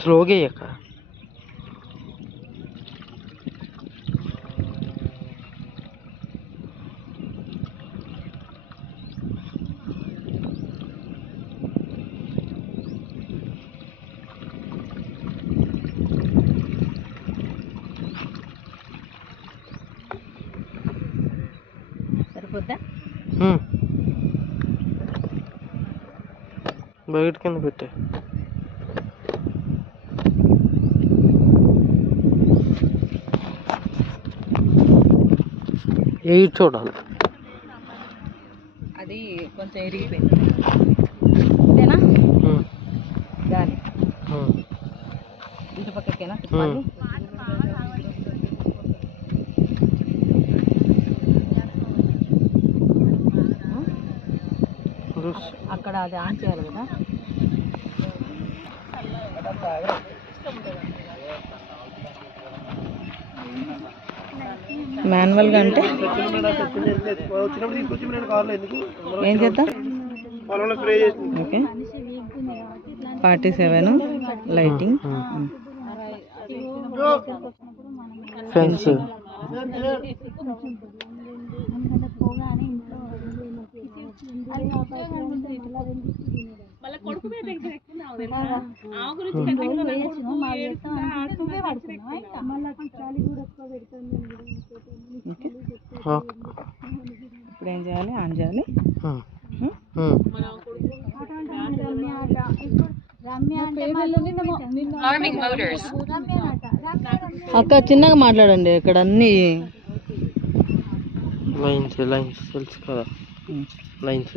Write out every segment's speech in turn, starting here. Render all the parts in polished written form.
స్లోగా అయ్యాక సరిపోద్దా? బయట కింద పెట్టే ఏ చూడాలి. అది కొంచెం ఇరిగిపోయింది. అంతేనా? గాలి ఇటు పక్కకేనా తిప్పాలి? అక్కడ అది ఆన్ చేయాలి కదా. మాన్యువల్గా అంటే ఏం చేద్దాం? ఓకే 47 లైటింగ్ ఫెన్స్ ఇప్పుడు ఏం చేయాలి? ఆన్ చేయాలి. అక్క చిన్నగా మాట్లాడండి. ఇక్కడ అన్ని లైన్స్ లైన్స్ తెలుసు కదా. లైన్స్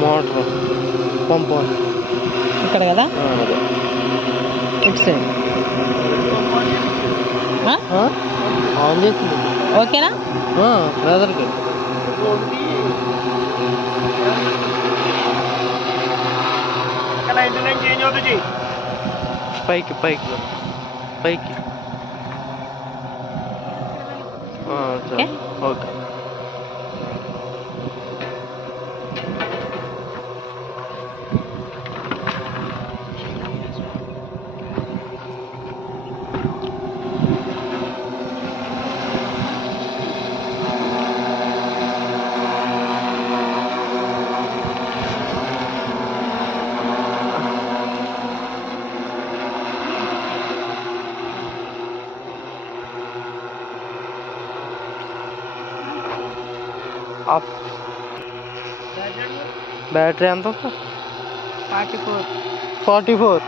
మోటార్ పంప్ ఇక్కడ కదా. ఇటు సైడ్ ఆన్ చేసింది. ఓకేనా? బ్రదర్కి పైకి పైకి పైకి ఓకే. బ్యాటరీ ఎంత? 44.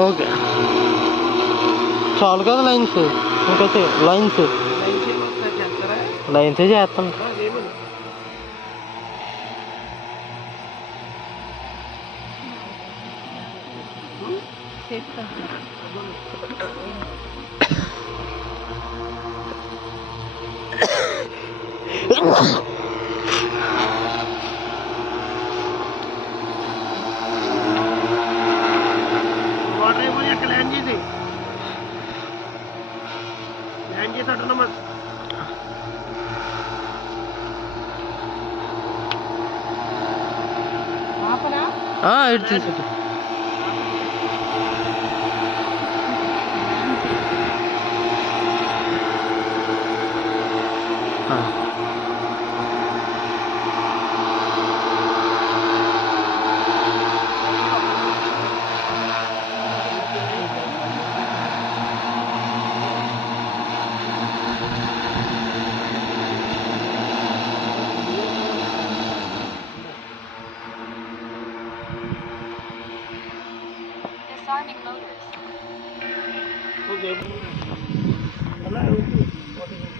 ఓకే చాలు కదా. లైన్స్ ఇంకొక లైన్సే చేస్తాను. ఇటు తీసేట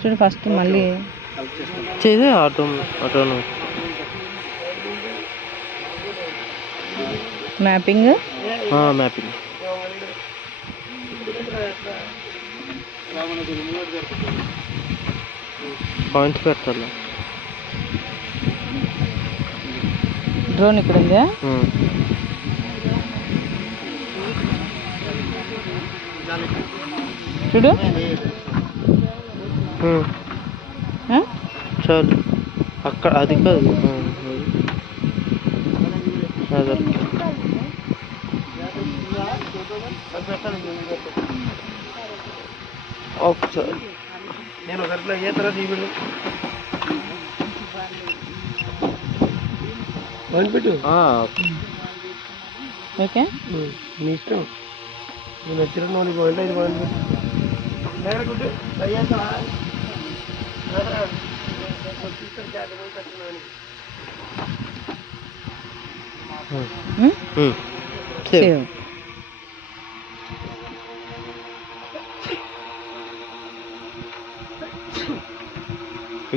చూడు ఫస్ట్ మళ్ళీ చేసే ఆటోను మ్యాపింగ్ మ్యాపింగ్ పాయింట్స్ పెట్టాలి. డ్రోన్ ఇక్కడ ఉందా? చూడు చాలు అక్కడ అది కాదు ఒకసారి నేను ఒకరిలో ఏ తర్వాత పెట్టు ఓకే నీ ఇష్టం. నేను వచ్చిన నీకు వంట ఇది బాగుంది. సేవ్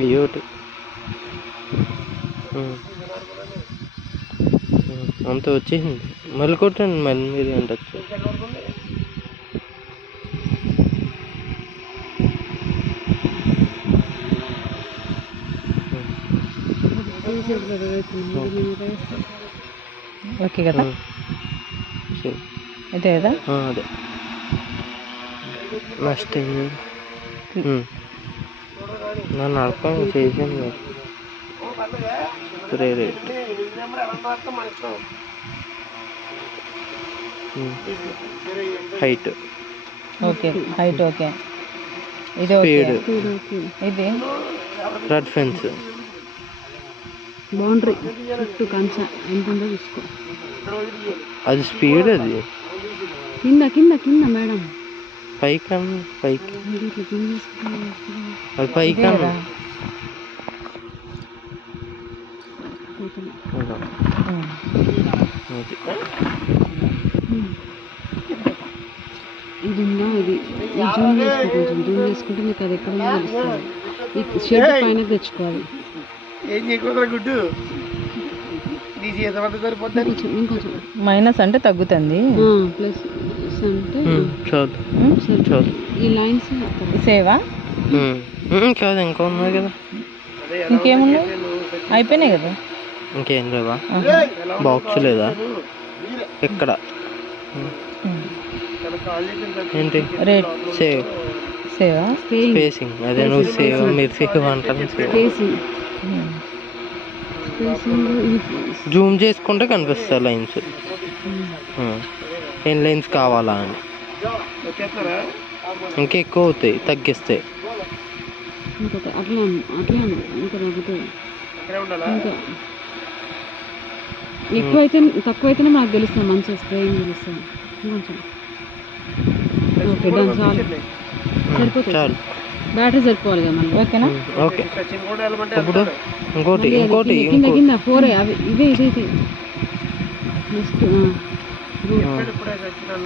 ఇయ్యోటి అంత వచ్చేసింది. మళ్ళీ కొట్టండి, మళ్ళీ మీరు అంటచ్చు. ఓకే కదా? అయితే కదా అదే నెక్స్ట్ నన్ను నడపం చేసాను హైట్ ఓకే హైట్ ఓకే. ఇది స్పీడ్ ఇది రెడ్ ఫెన్స్ బౌండరీ చుట్టూ కంచా ఎంత ఉందో చూసుకో. అది స్పీడ్ అది కింద కింద కింద మేడం పైకి పైకి అది పైకి ఇది ఉందా? ఇది జూమ్ చేసుకో, కొంచెం జూమ్ చేసుకుంటే నీకు అది ఎక్కడ ఉందో తెలుస్తుంది. ఈ షేడ్ పైన తెచ్చుకోవాలి. ఏం చేయకూడదు గుడ్డు ఇంకొంచెం మైనస్ అంటే తగ్గుతుంది, ప్లస్ అంటే చాలు. ఈ లైన్స్ సేవా కాదు ఇంకా ఉన్నాయి కదా. ఇంకేమున్నాయి? అయిపోయినాయి కదా. ఇంకేం లేవా? బాక్స్ లేదా ఎక్కడ? ఏంటి రేట్ సేవ్ సేవా స్పేసింగ్. అదే నువ్వు సేవ్ మీరు సేవ్ అంటారు. జూమ్ చేసుకుంటే కనిపిస్తాయి లైన్స్. ఏం లైన్స్ కావాలా అని. ఇంకా ఎక్కువ అవుతాయి, తగ్గిస్తాయి. ఎక్కువైతే తక్కువైతేనే మనకు తెలుస్తుంది. మంచిగా స్ప్రేయింగ్ తెలుస్తుంది. కొంచెం ఓకే డన్, చాలు సరిపోతుంది. చాలు, బ్యాటరీ సరిపోవాలి కదా మళ్ళీ. ఓకేనా? ఓకే. ఇప్పుడు ఇంకోటి ఇంకోటి కింద కింద 4 అవి ఇవే ఇది నెక్స్ట్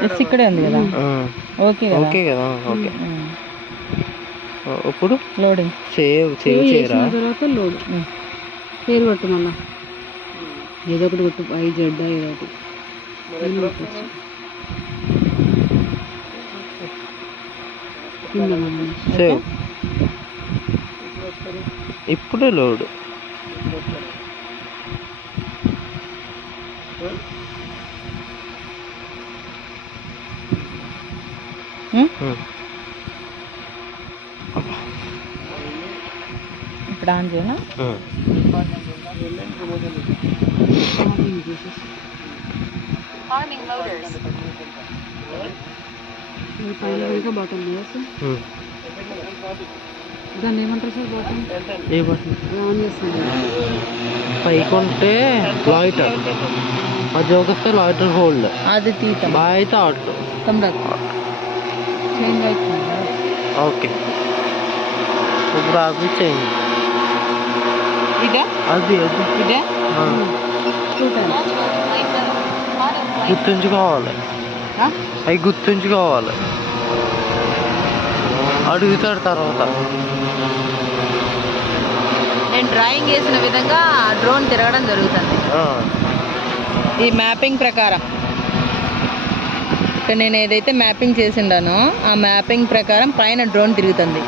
ఎస్ ఇక్కడే ఉంది కదా. ఓకే ఓకే కదా. ఓకే ఇప్పుడు లోడింగ్ సేవ్ చేయరా? తర్వాత లోడ్ పేరు కొట్టు, మళ్ళా ఏదో ఒకటి కొట్టు, IZ ఏదో ఒకటి. సేవ్ ఇప్పుడే లోడ్. ఇప్పుడు ఆన్ చేయనా పైన బాటమ్ దాన్ని ఏమంటారు sir bottom A button on చేస్తాను పైకి ఉంటే లాయిటర్ మధ్యలోకి వస్తే లాయిటర్ హోల్డ్ అది తీతాం బాగా అయితే ఆటో చేంజ్ అవుతుంది ఓకే ఇప్పుడు అది చేంజ్ ఇదే అది అది ఇదే గుర్తుంచుకోవాలి అవి గుర్తుంచుకోవాలి అడుగుతాడు తర్వాత నేను డ్రాయింగ్ వేసిన విధంగా డ్రోన్ తిరగడం జరుగుతుంది ఈ మ్యాపింగ్ ప్రకారం ఇక్కడ నేను ఏదైతే మ్యాపింగ్ చేసిండానో ఆ మ్యాపింగ్ ప్రకారం పైన డ్రోన్ తిరుగుతుంది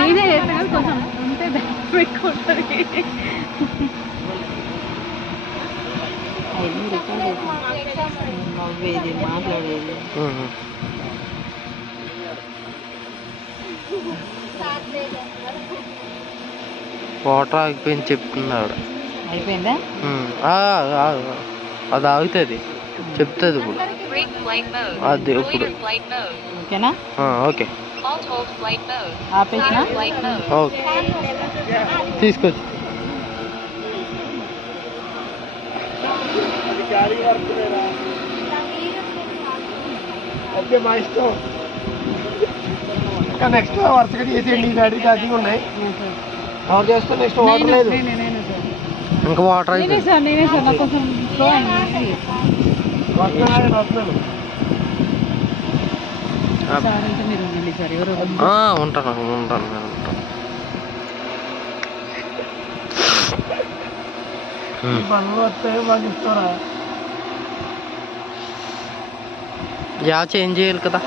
నేనే చేస్తాను కొంచెం ఉంటే పెట్టుకుంటుంది నవ్వేది మాట్లాడేది వాటర్ ఆగిపోయింది చెప్తుంది ఆవిడ అయిపోయిందా అది ఆగుతుంది చెప్తుంది ఇప్పుడు అది ఇప్పుడు ఓకేనా ఓకే ఆపేసిన ఓకే తీసుకొచ్చి అయితే మా ఇష్టం ఇంకా నెక్స్ట్ వరుసగా చేసేయండి ఈ బ్యాటరీ ఛార్జింగ్ ఉన్నాయి కవర్ చేస్తే నెక్స్ట్ వాటర్ లేదు ఇంకా వాటర్ నేనే సార్ నాకు కొంచెం స్లో అయింది వస్తున్నాను సార్ అంటే మీరు ఉండండి సార్ ఎవరో ఉంటాను పనులు వస్తే మాకు ఇస్తారా యా చేంజ్ చేయాలి కదా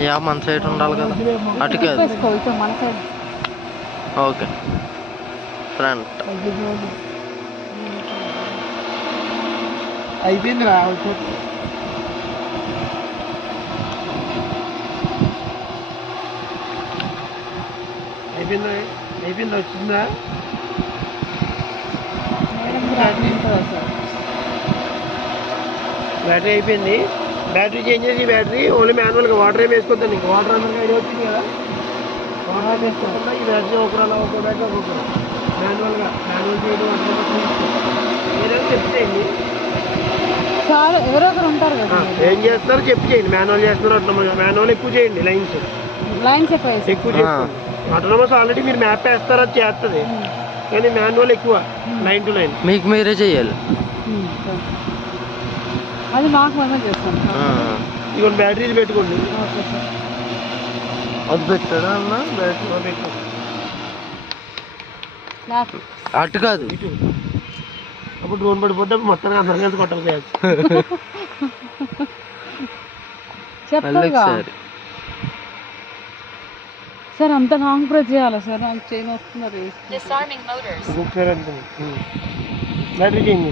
యా మన సైడ్ ఉండాలి కదా అటు కాదు మన సైడ్ ఓకే ఫ్రంట్ అయిపోయింది రా అయిపోయింది వచ్చిందా బ్యాటరీ అయిపోయింది బ్యాటరీ చేంజ్ చేసి బ్యాటరీ ఓన్లీ మాన్యువల్గా వాటర్ ఏమి వేసుకోద్దండి ఇంకా వాటర్ అందరికీ ఐడియా వచ్చింది కదా వాటర్ వేసుకోకుండా ఈ బ్యాటరీ ఒకరు ఒక బ్యాటరీ ఒక్కొక్కరు మాన్యువల్ చేయడం ఏదైనా చెప్తేయండి చాలా ఎవరో ఒకరు ఉంటారు కదా ఏం చేస్తారో చెప్పి చేయండి మాన్యువల్ చేస్తున్నారు అట్లా మాన్యువల్ ఎక్కువ చేయండి లైన్స్ ఎక్కువ చేసుకోండి ఆటోనమస్ ఆల్రెడీ మీరు మ్యాప్ వేస్తారు అది చేస్తుంది కానీ మాన్యువల్ ఎక్కువ లైన్ టు లైన్ మీకు మీరే చేయాలి అది మాకు మనం చేస్తాం ఇవన్నీ బ్యాటరీలు పెట్టుకోండి అది పెట్టాడా అన్న బ్యాటరీ అటు కాదు అప్పుడు డ్రోన్ పడిపోతే మొత్తానికి అందరం కలిసి కొట్టాలి చేయొచ్చు సార్ అంత లాంగ్ ప్రెస్ చేయాలా సార్ నాకు చైన్ వస్తున్నారు బ్యాటరీ చేంజ్